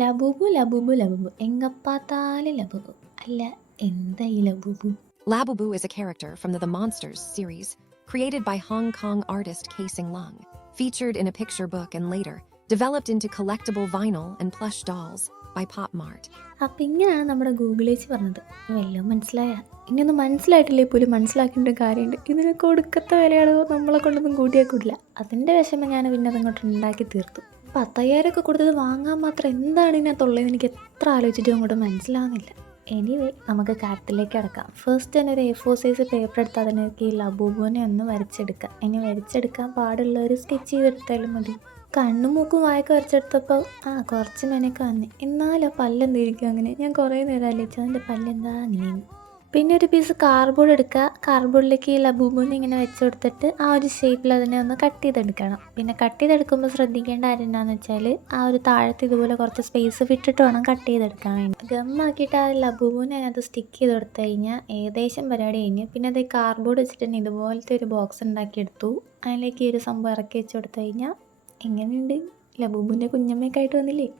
Labubu Labubu Labubu എങ്ക പാത്താലും Labubu. അല്ല, എന്താ ഈ Labubu? Labubu is a character from the Monsters series, created by Hong Kong artist Kei Sing Lung, featured in a picture book and later developed into collectible vinyl and plush dolls by Pop Mart. അപ്പം ഇങ്ങനെയാണ് നമ്മുടെ ഗൂഗിളേച്ച് പറഞ്ഞത്. വല്ലതും മനസ്സിലായ? ഇനിയൊന്നും മനസ്സിലായിട്ടില്ലേ പോലും മനസ്സിലാക്കേണ്ട കാര്യമുണ്ട്. ഇതിന് കൊടുക്കത്ത വിലയാളോ നമ്മളെ കൊണ്ടൊന്നും കൂട്ടിയാൽ കൂടില്ല. അതിൻ്റെ വിഷമം ഞാൻ പിന്നെ അതങ്ങോട്ട് ഉണ്ടാക്കി തീർത്തു. 10,000 ഒക്കെ കൊടുത്തത് വാങ്ങാൻ മാത്രം എന്താണ് ഇതിനകത്തുള്ളതെന്ന് എനിക്ക് എത്ര ആലോചിച്ചിട്ടും അങ്ങോട്ട് മനസ്സിലാവുന്നില്ല. എനിവേ, നമുക്ക് കാര്യത്തിലേക്ക് കിടക്കാം. ഫസ്റ്റ് തന്നെ ഒരു A4 സൈസ് പേപ്പർ എടുത്ത് അതിനൊക്കെ ഈ ലബൂബുവിനെ ഒന്ന് വരച്ചെടുക്കാം. ഇനി വരച്ചെടുക്കാൻ പാടുള്ളവർ സ്കെച്ച് ചെയ്തെടുത്താലും മതി. കണ്ണും മൂക്കും വായൊക്കെ വരച്ചെടുത്തപ്പോൾ കുറച്ച് മെനയൊക്കെ വന്നേ. എന്നാലും പല്ലെന്തിരിക്കും അങ്ങനെ. ഞാൻ കുറേ നേരം ആലോചിച്ചു അതിൻ്റെ പല്ലെന്താ അങ്ങനെയെന്ന്. പിന്നെ ഒരു പീസ് കാർഡ്ബോർഡ് എടുക്കുക. കാർഡ്ബോർഡിലേക്ക് ഈ ലബൂബൂന്ന് ഇങ്ങനെ വെച്ച് കൊടുത്തിട്ട് ആ ഒരു ഷേപ്പിൽ അതിനെ ഒന്ന് കട്ട് ചെയ്തെടുക്കണം. പിന്നെ കട്ട് ചെയ്തെടുക്കുമ്പോൾ ശ്രദ്ധിക്കേണ്ട കാര്യം എന്താണെന്ന് വെച്ചാൽ ആ ഒരു താഴത്ത് ഇതുപോലെ കുറച്ച് സ്പേസ് വിട്ടിട്ട് വേണം കട്ട് ചെയ്തെടുക്കാൻ വേണ്ടി. ഗമ്മാക്കിയിട്ട് ആ ലബൂബൂനെ അതിനകത്ത് സ്റ്റിക്ക് ചെയ്ത് കൊടുത്തു കഴിഞ്ഞാൽ ഏകദേശം പരിപാടി കഴിഞ്ഞ്. പിന്നെ അത് കാർഡ്ബോർഡ് വെച്ചിട്ട് തന്നെ ഇതുപോലത്തെ ഒരു ബോക്സ് ഉണ്ടാക്കിയെടുത്തു. അതിലേക്ക് ഈ ഒരു സംഭവം ഇറക്കി വെച്ച് കൊടുത്തു കഴിഞ്ഞാൽ എങ്ങനെയുണ്ട്? ലബൂബൂൻ്റെ കുഞ്ഞമ്മയൊക്കെ ആയിട്ട് വന്നില്ലേ?